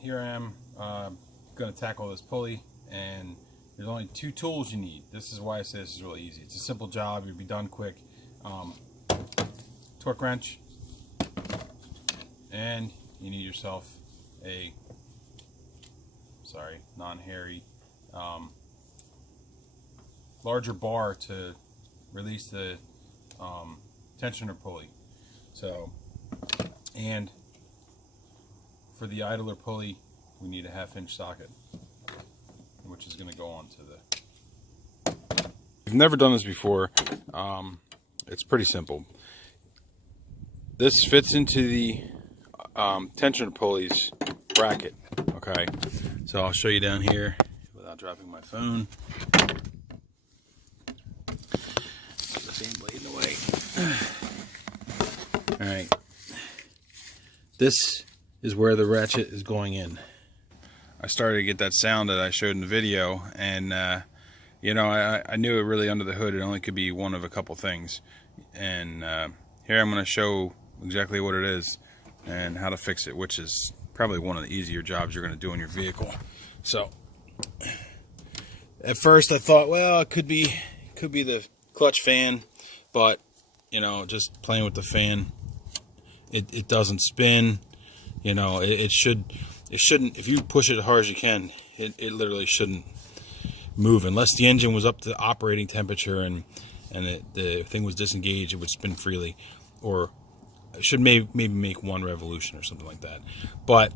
here I am going to tackle this pulley, and there's only 2 tools you need. This is why I say this is really easy. It's a simple job, you'll be done quick. Torque wrench, and you need yourself a non-hairy larger bar to release the tensioner pulley. So, and for the idler pulley, we need a 1/2 inch socket, which is going to go on to the... If you've never done this before, it's pretty simple. This fits into the tensioner pulley's bracket. Okay, so I'll show you down here without dropping my phone. Put the fan blade in the way. All right, this is where the ratchet is going in. I started to get that sound that I showed in the video, and you know, I knew it really under the hood. It only could be one of a couple things, and here I'm going to show exactly what it is and how to fix it, which is probably one of the easier jobs you're going to do in your vehicle. So at first I thought, well, it could be the clutch fan, but you know, just playing with the fan, it doesn't spin. You know, it shouldn't, if you push it as hard as you can, it literally shouldn't move unless the engine was up to operating temperature and the thing was disengaged. It would spin freely, or it should maybe make 1 revolution or something like that. But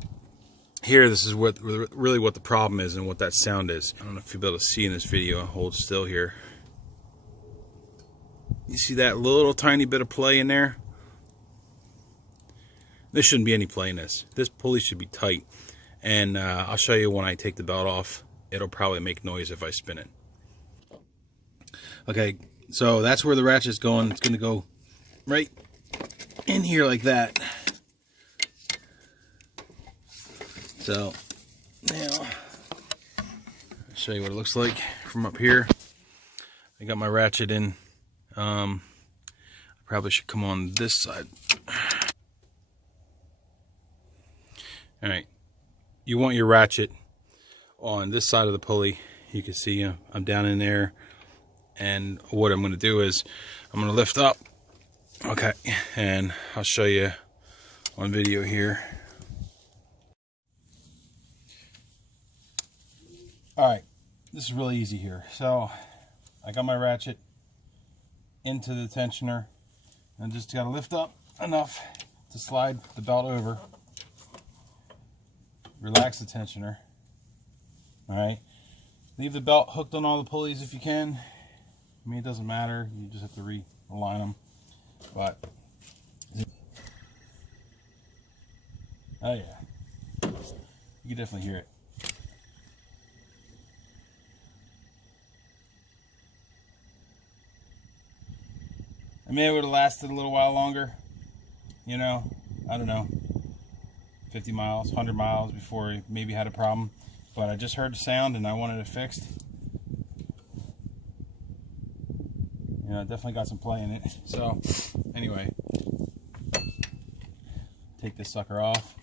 here, this is really what the problem is and what that sound is. I don't know if you'll be able to see in this video. I'll hold still here. You see that little tiny bit of play in there? There shouldn't be any play in this. This pulley should be tight. And I'll show you when I take the belt off. It'll probably make noise if I spin it. Okay, so that's where the ratchet's going. It's going to go right in here like that. So now I'll show you what it looks like from up here. I got my ratchet in. I probably should come on this side. All right, you want your ratchet on this side of the pulley. You can see I'm down in there, and what I'm going to do is I'm going to lift up. Okay, and I'll show you on video here. Alright, this is really easy here. So I got my ratchet into the tensioner, and just got to lift up enough to slide the belt over, relax the tensioner. Alright, leave the belt hooked on all the pulleys if you can. I mean, it doesn't matter, you just have to realign them. But oh yeah, you can definitely hear it. I mean, it would have lasted a little while longer, you know, I don't know, 50 miles, 100 miles before it maybe had a problem. But I just heard the sound and I wanted it fixed. You know, definitely got some play in it. So anyway, take this sucker off.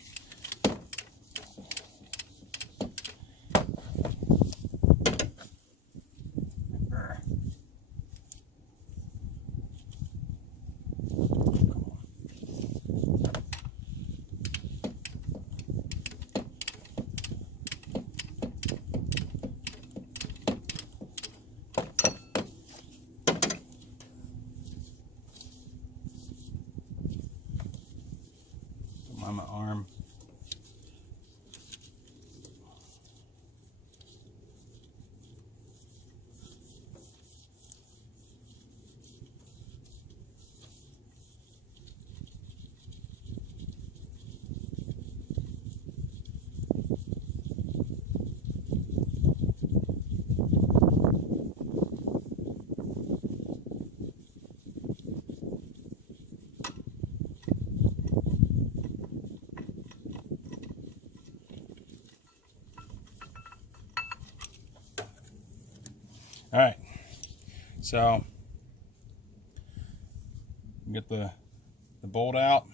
On my arm. All right, so get the bolt out.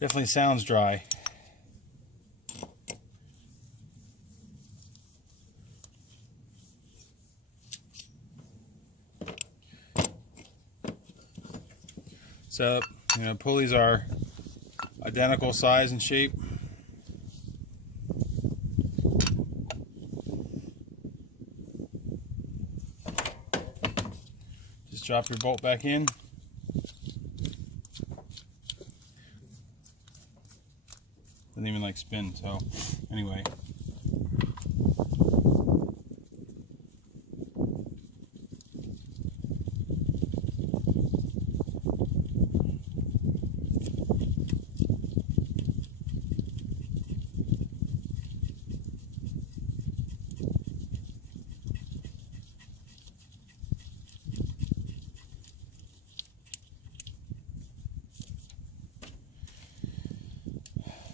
Definitely sounds dry. So, you know, pulleys are identical size and shape. Just drop your bolt back in. Doesn't even like spin, so anyway.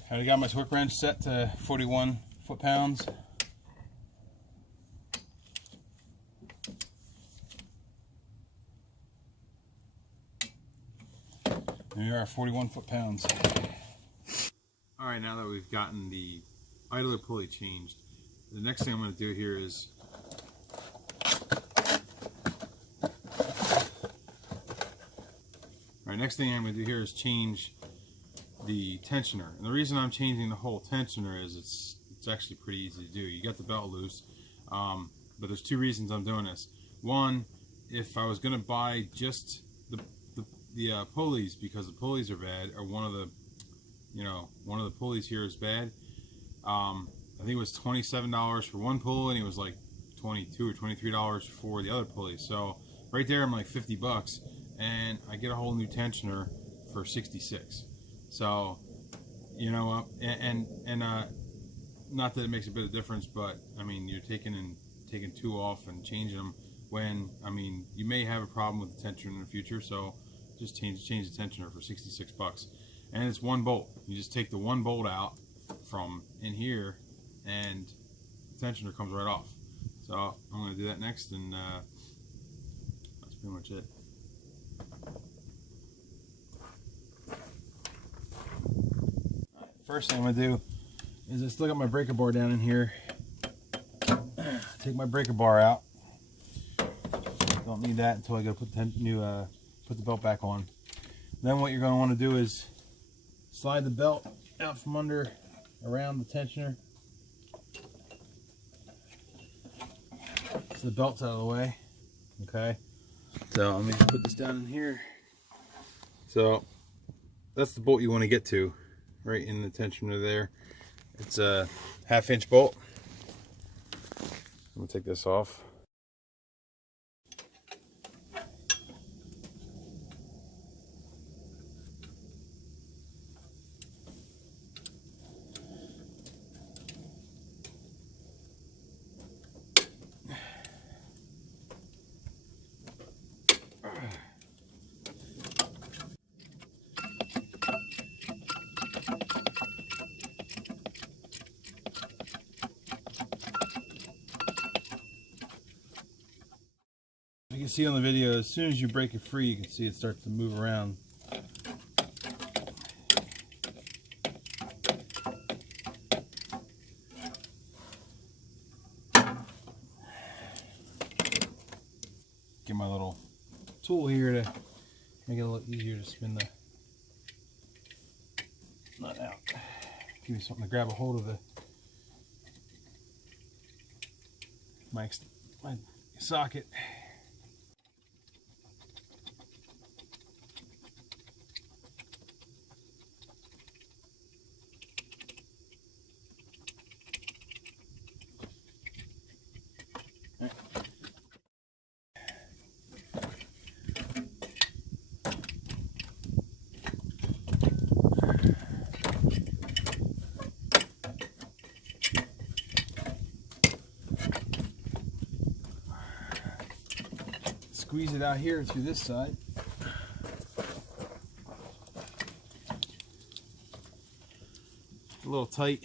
I already got my torque wrench set to 41 foot-pounds. There you are, 41 foot-pounds. All right, now that we've gotten the idler pulley changed, the next thing I'm going to do here is change the tensioner. And the reason I'm changing the whole tensioner is it's actually pretty easy to do. You got the belt loose, but there's two reasons I'm doing this. One, if I was going to buy just the pulleys because the pulleys are bad, or one of the pulleys here is bad. I think it was $27 for one pulley, and it was like $22 or $23 for the other pulley. So right there, I'm like 50 bucks, and I get a whole new tensioner for 66. So, you know, and not that it makes a bit of difference, but I mean, you're taking two off and changing them when, I mean, you may have a problem with the tensioner in the future. So just change the tensioner for 66 bucks. And it's one bolt. You just take the one bolt out from in here and the tensioner comes right off. So I'm going to do that next, and that's pretty much it. First thing I'm going to do is just look at my breaker bar down in here. Take my breaker bar out. Don't need that until I go put the belt back on. Then what you're going to want to do is slide the belt out from under around the tensioner so the belt's out of the way. Okay, so let me put this down in here. So that's the bolt you want to get to, right in the tensioner there. It's a 1/2 inch bolt. I'm gonna take this off. You can see on the video, as soon as you break it free, you can see it starts to move around. Get my little tool here to make it a little easier to spin the nut out. Give me something to grab a hold of my socket. Squeeze it out here through this side. A little tight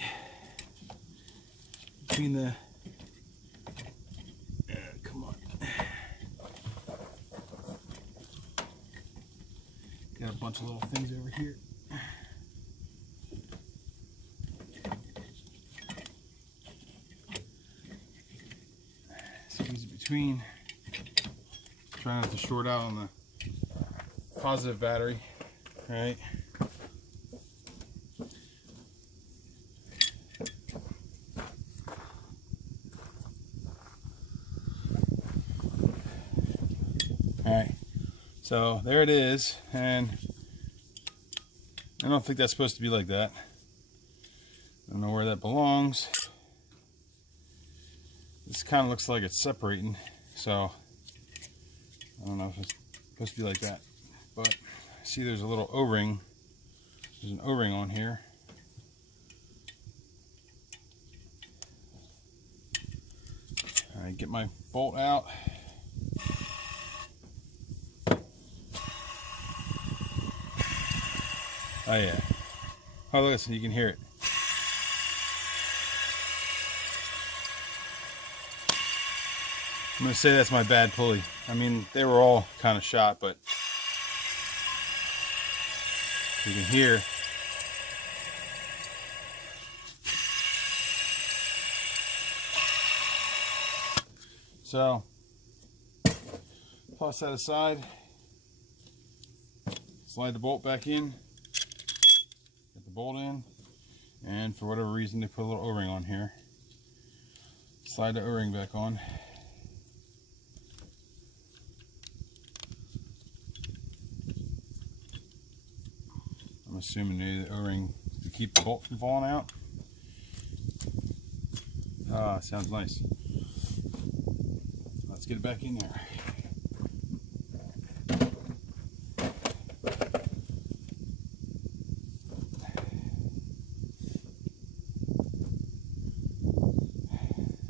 between the come on. Got a bunch of little things over here. between. Try not to short out on the positive battery, right? Alright, so there it is, and I don't think that's supposed to be like that. I don't know where that belongs. This kind of looks like it's separating, so I don't know if it's supposed to be like that. But see, there's a little O-ring. There's an O-ring on here. Alright, get my bolt out. Oh yeah. Oh, listen, you can hear it. I'm going to say that's my bad pulley. I mean, they were all kind of shot, but you can hear. So, toss that aside. Slide the bolt back in. Get the bolt in. And for whatever reason, they put a little O-ring on here. Slide the O-ring back on. I'm assuming maybe the O-ring to keep the bolt from falling out. Ah, sounds nice. Let's get it back in there.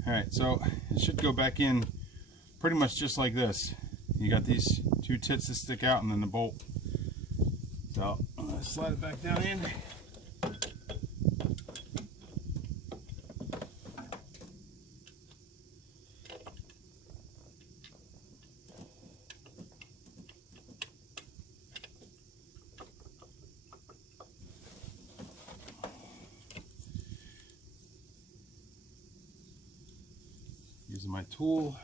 Alright, so it should go back in pretty much just like this. You got these two tits that stick out and then the bolt. So I'm going to slide it back down in. Using my tool.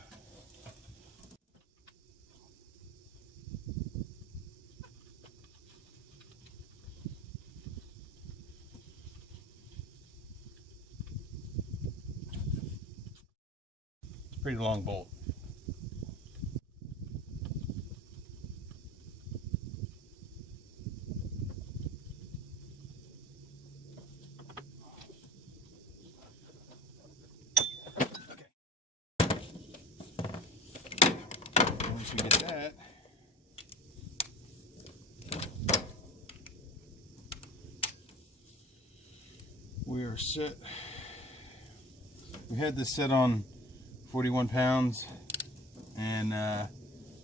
Pretty long bolt. Once we get that, we are set. We had this set on 41 pounds, and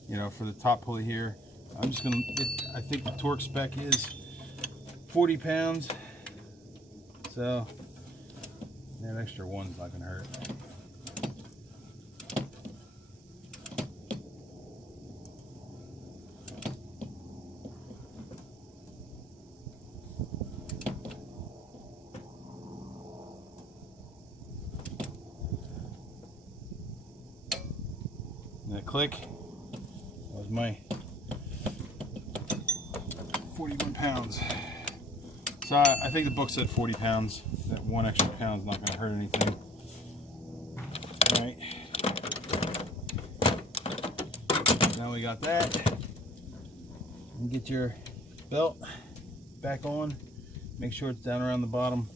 you know, for the top pulley here, I'm just gonna get, I think the torque spec is 40 pounds, so that extra one's not gonna hurt. That click, that was my 41 pounds. So I think the book said 40 pounds. That one extra pound is not going to hurt anything. Alright. Now we got that. And get your belt back on. Make sure it's down around the bottom.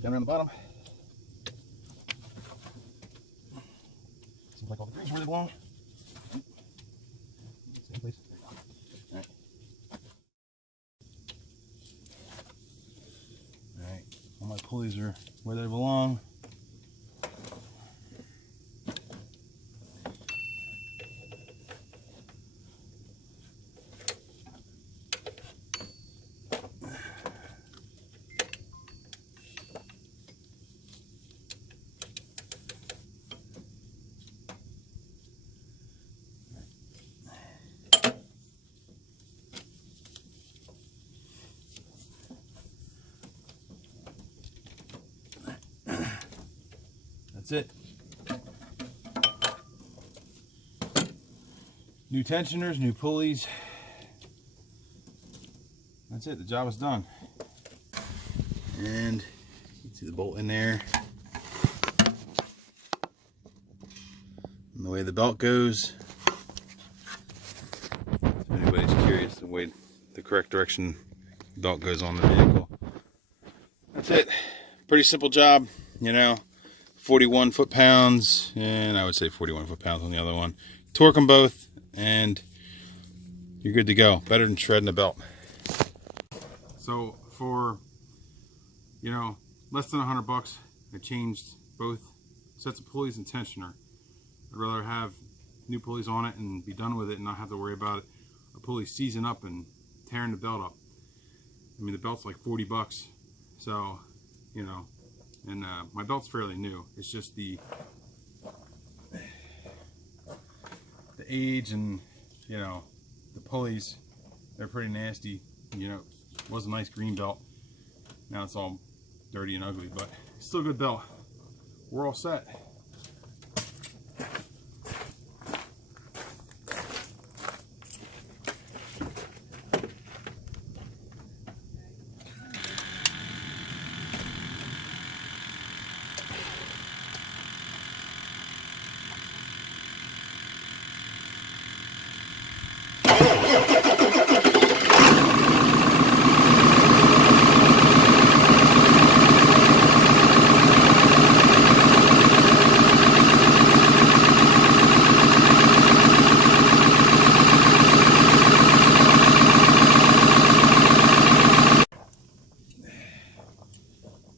Down around the bottom. Seems like all the greens where they belong. Same place. Alright. Alright. All my pulleys are where they belong. That's it. New tensioners, new pulleys. That's it, the job is done. And you can see the bolt in there. And the way the belt goes. If anybody's curious the way the correct direction the belt goes on the vehicle. That's it. Pretty simple job, you know. 41 foot-pounds, and I would say 41 foot-pounds on the other one. Torque them both, and you're good to go. Better than shredding a belt. So for, you know, less than $100, I changed both sets of pulleys and tensioner. I'd rather have new pulleys on it and be done with it and not have to worry about it. A pulley seizing up and tearing the belt up. I mean, the belt's like $40, so, you know, and my belt's fairly new. It's just the age and, you know, the pulleys, they're pretty nasty. You know, it was a nice green belt. Now it's all dirty and ugly, but it's still a good belt. We're all set.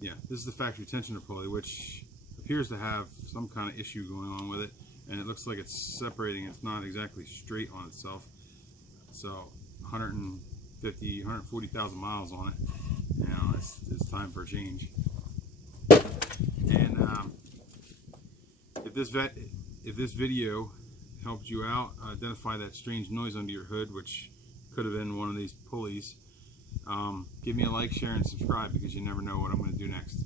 Yeah, this is the factory tensioner pulley, which appears to have some kind of issue going on with it, and it looks like it's separating. It's not exactly straight on itself. So 140,000 miles on it. You know, it's time for a change. And if this video helped you out, identify that strange noise under your hood, which could have been one of these pulleys. Give me a like, share, and subscribe, because you never know what I'm going to do next.